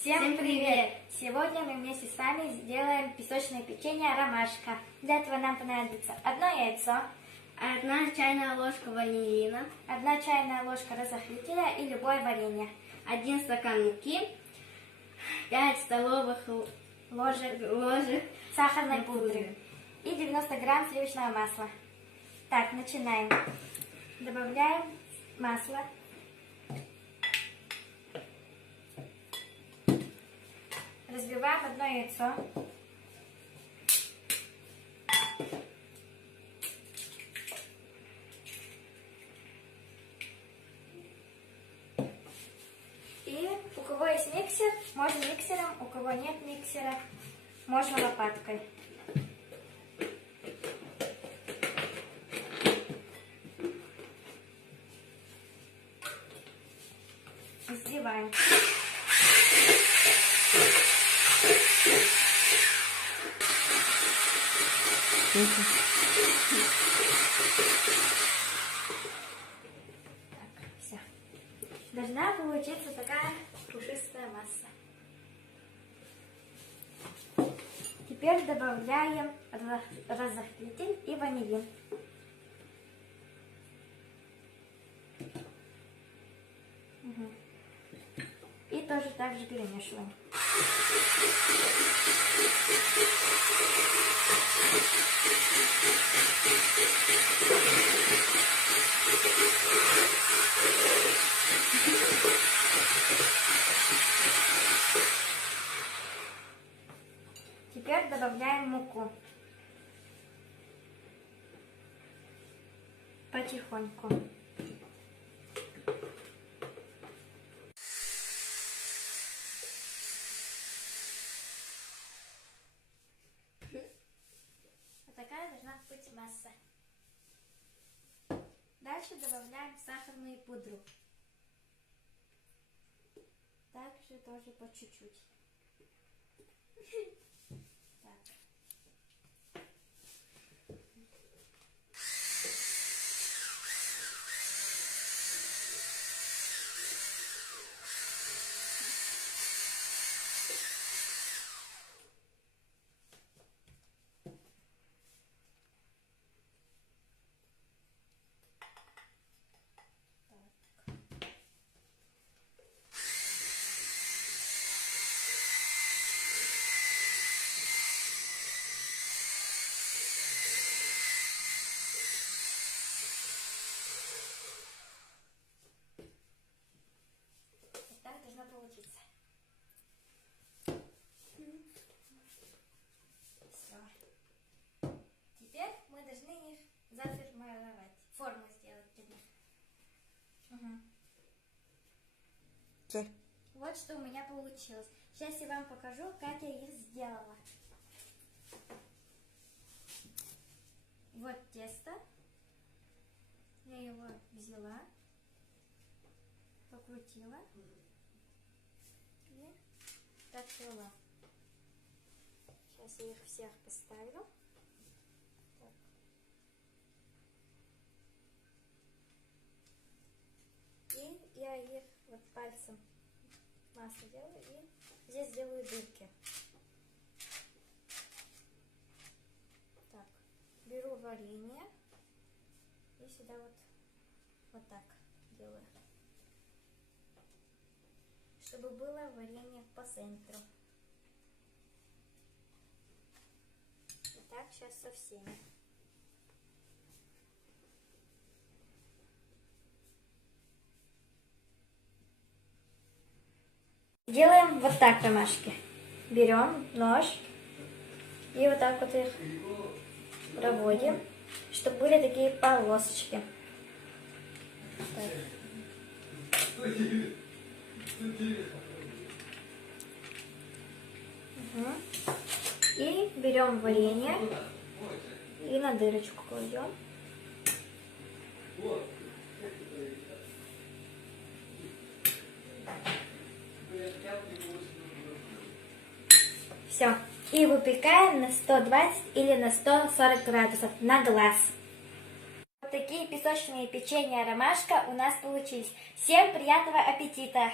Всем привет! Сегодня мы вместе с вами сделаем песочное печенье ромашка. Для этого нам понадобится одно яйцо, 1 чайная ложка ванилина, 1 чайная ложка разрыхлителя и любое варенье, 1 стакан муки, 5 столовых ложек сахарной пудры и 90 грамм сливочного масла. Так, начинаем. Добавляем масло. Разбиваем одно яйцо. И у кого есть миксер, можно миксером, у кого нет миксера, можно лопаткой. Взбиваем. Так, все. Должна получиться такая пушистая масса. Теперь добавляем разрыхлитель и ванилин. И тоже так же перемешиваем. Теперь добавляем муку. Потихоньку. Вот такая должна быть масса. Дальше добавляем сахарную пудру. Также тоже по чуть-чуть. Так. Так должно получиться. Все. Теперь мы должны их заформировать. Форму сделать для них. Вот что у меня получилось. Сейчас я вам покажу, как я их сделала. Вот тесто. Я его взяла, покрутила и так взяла. Сейчас я их всех поставлю. Так. И я их вот пальцем масло делаю и здесь делаю дырки. Так, беру варенье и сюда вот так делаю, чтобы было варенье по центру. И так сейчас со всеми. Делаем вот так ромашки. Берем нож и вот так вот их проводим, чтобы были такие полосочки. Так. И берем варенье и на дырочку кладем. Все. И выпекаем на 120 или на 140 градусов на глаз. Вот такие песочные печенья ромашка у нас получились. Всем приятного аппетита!